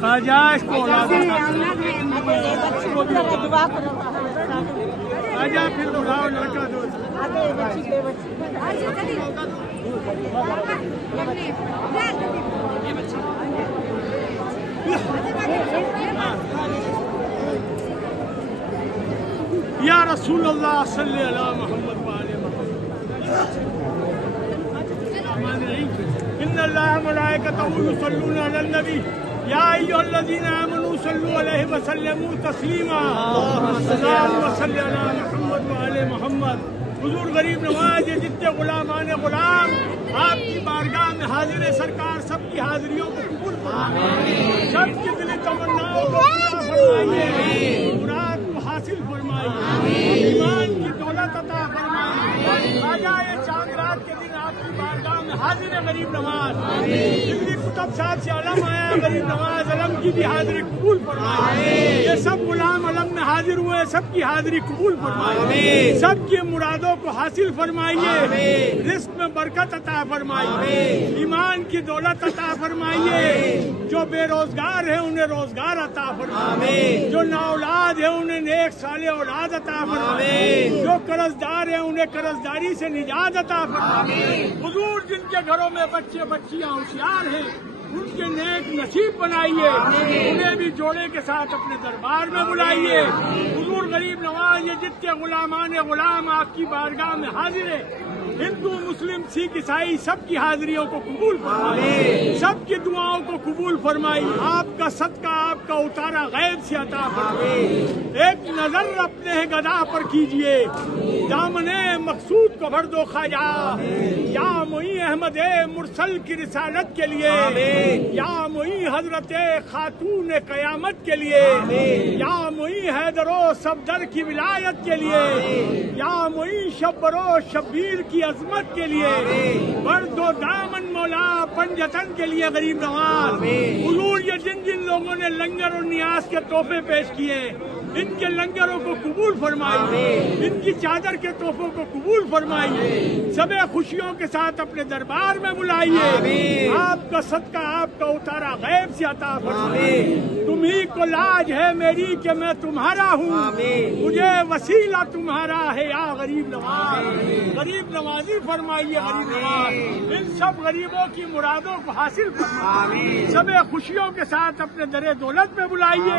خواجہ کو آجا پھر بلاؤ لڑکا دو یا رسول اللہ صلی اللہ محمد وآلہ محمد ان اللہ ملائکتہ یصلون علی النبی یا ایھا الذین آمنوا صلوا علیہ وسلموا تسلیما اللہم صلی علی محمد وآلہ محمد۔ حضور غریب نواز یہ جتنے غلامان غلام آپ کی بارگاہ میں حاضر ہے، سرکار سب کی حاضریوں کو قبول فرمائیے، سب کی دلی تمناؤں کو پورا فرمائیے، مراد کو حاصل فرمائیے، ایمان کی دولت عطا فرمائیے۔ خواجہ یہ چاند رات کے دن آپ کی بارگاہ میں حاضر ہے غریب نواز، دلی کتب صاحب سے علم آیا غریب نواز، علم کی بھی حاضری قبول فرمائیے۔ یہ سب غلام علم میں حاضر ہوئے، سب کی حاضری قبول فرمائیے، سب کی مرادوں کو حاصل فرمائیے، رزق میں برکت عطا فرمائیے، ایمان کی دولت عطا فرمائیے، جو بے روزگار ہیں انہیں روزگار عطا فرمائیے، جو نا اولاد ہیں انہیں نیک صالح اولاد عطا فرمائیے، جو قرض دار ہیں انہیں قرض داری سے نجات عطا فرمائیے۔ حضور جن کے گھروں میں بچے بچیاں ہوشیار ہیں ان کے نیک نصیب بنائیے، انہیں بھی جوڑے کے ساتھ اپنے دربار میں بلائیے۔ حضور غریب نواز یہ جتنے غلامان غلام آپ کی بارگاہ میں حاضر ہے، ہندو مسلم سکھ عیسائی سب کی حاضریوں کو قبول فرمائیے، سب کی دعاؤں کو قبول فرمائیے، آپ کا صدقہ آپ کا اتارا غیب سے عطا فرمائیے۔ ایک نظر اپنے گدا پر کیجئے، دامن مقصود کو بھر دو خواجہ، یا معین احمد مرسل کی رسالت کے لیے، یا معین حضرت خاتون قیامت کے لیے، یا معین حیدر و صفدر کی ولایت کے لیے، یا معین شبر و شبیر کی عظمت کے لیے، برد و دامن مولا پنجتن کے لیے غریب نواز۔ حضور یہ جن جن لوگوں نے لنگر اور نیاز کے تحفے پیش کیے ان کے لنگروں کو قبول فرمائیے، ان کی چادر کے تحفوں کو قبول فرمائیے، سب خوشیوں کے ساتھ اپنے دربار میں بلائیے، آپ کا صدقہ آپ کا اتارا غیب سے عطا فرمائیے۔ تم ہی کو لاج ہے میری کہ میں تمہارا ہوں، مجھے وسیلہ تمہارا ہے یا غریب نواز۔ غریب نوازی فرمائیے غریب نواز، ان سب غریبوں کی مرادوں کو حاصل فرمائیے، سب خوشیوں کے ساتھ اپنے در دولت میں بلائیے۔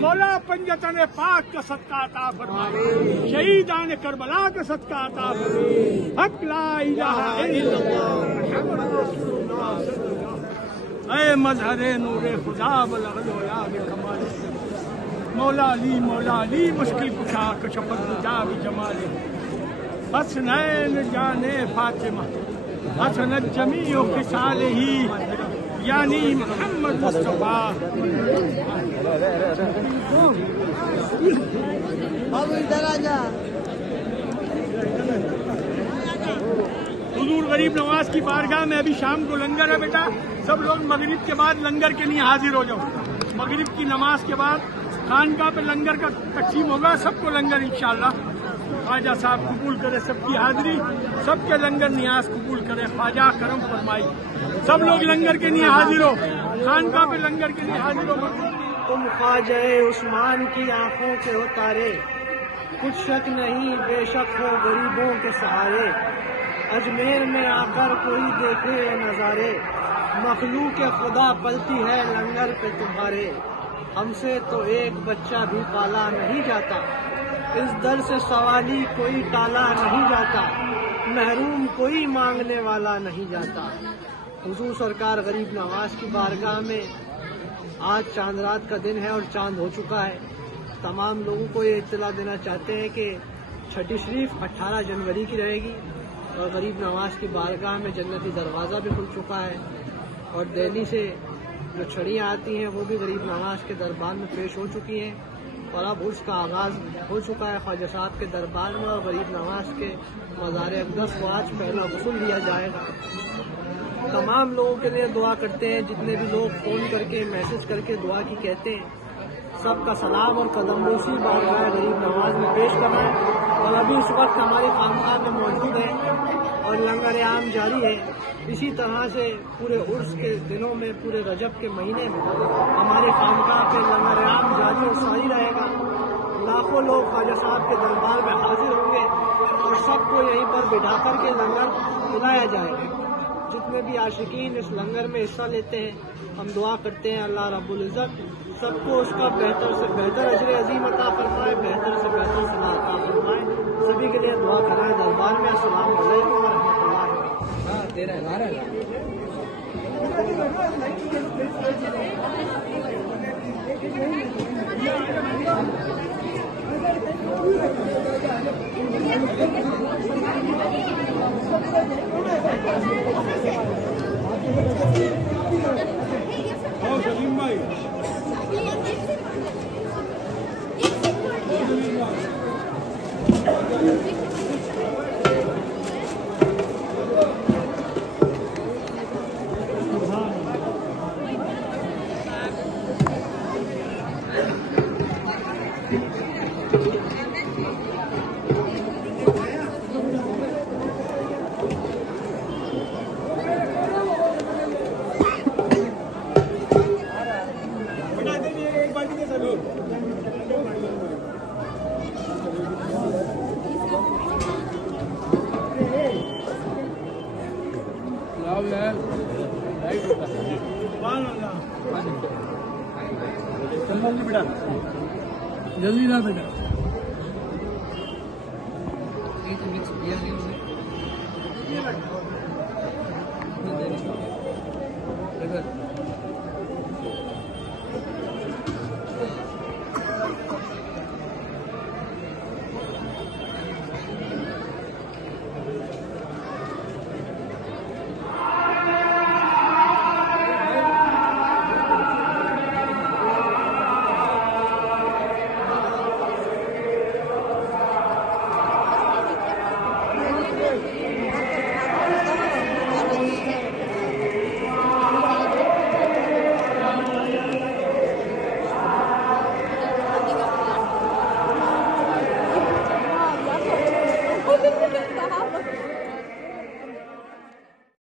مولا پنجتن پاک کا صدقہ عطا فرمائیے، شہیدان کربلا کا صدقہ عطا فرمائیے۔ حق لا الہ الا اللہ محمد رسول اللہ صلی اللہ علیہ وسلم۔ اے مظہر نور خدا بلغ یا بکمال، مولا علی مشکل کشا کشف الرجا بجمال، حسنین جان فاطمہ حسنت جمیع خصالہ یعنی محمد مصطفیٰ۔ حضور غریب نواز کی بارگاہ میں ابھی شام کو لنگر ہے بیٹا، سب لوگ مغرب کے بعد لنگر کے لیے حاضر ہو جاؤ، مغرب کی نماز کے بعد خانقاہ پہ لنگر کا تقسیم ہوگا، سب کو لنگر انشاءاللہ خواجہ صاحب قبول کرے، سب کی حاضری سب کے لنگر نیاز قبول کرے، خواجہ کرم فرمائی، سب لوگ لنگر کے لیے حاضر ہو، خانقاہ پہ لنگر کے لیے حاضر ہو۔ تم خواجہ عثمان کی آنکھوں کے اتارے، کچھ شک نہیں بے شک ہو غریبوں کے سہارے، اجمیر میں آ کر کوئی دیکھے نظارے، مخلوق خدا پلتی ہے لنگر پہ تمہارے، ہم سے تو ایک بچہ بھی پالا نہیں جاتا، اس در سے سوالی کوئی ٹالا نہیں جاتا، محروم کوئی مانگنے والا نہیں جاتا۔ حضور سرکار غریب نواز کی بارگاہ میں آج چاند رات کا دن ہے اور چاند ہو چکا ہے۔ تمام لوگوں کو یہ اطلاع دینا چاہتے ہیں کہ چھٹی شریف 18 جنوری کی رہے گی اور غریب نواز کی بارگاہ میں جنتی دروازہ بھی کھل چکا ہے، اور دہلی سے جو چھڑیاں آتی ہیں وہ بھی غریب نواز کے دربار میں پیش ہو چکی ہیں، اور اب عرس کا آغاز ہو چکا ہے خواجہ صاحب کے دربار میں، اور غریب نواز کے مزار اقدس کو آج پہلا غسل دیا جائے گا۔ تمام لوگوں کے لیے دعا کرتے ہیں، جتنے بھی لوگ فون کر کے میسج کر کے دعا کی کہتے ہیں، سب کا سلام اور قدم بوسی بارگاہ غریب نواز میں پیش کرنا ہے۔ اور ابھی اس وقت ہماری خانقاہ میں موجود ہے اور لنگر عام جاری ہے۔ اسی طرح سے پورے عرس کے دنوں میں، پورے رجب کے مہینے میں ہماری خانقاہ پہ لنگر عام جاری اور ساری رہے گا۔ لاکھوں لوگ خواجہ صاحب کے دربار میں حاضر ہوں گے اور سب کو یہیں پر بٹھا کر کے لنگر کھلایا جائے گا۔ جتنے بھی عاشقین اس لنگر میں حصہ لیتے ہیں، ہم دعا کرتے ہیں اللہ رب العزت سب کو اس کا بہتر سے بہتر اجر عظیم عطا فرمائے، بہتر سے بہتر صلاح عطا فرمائے۔ سبھی کے لیے دعا کرائے دربار میں۔ السلام علیکم ورحمۃ اللہ سلیم بھائی جلدی نہ بیٹا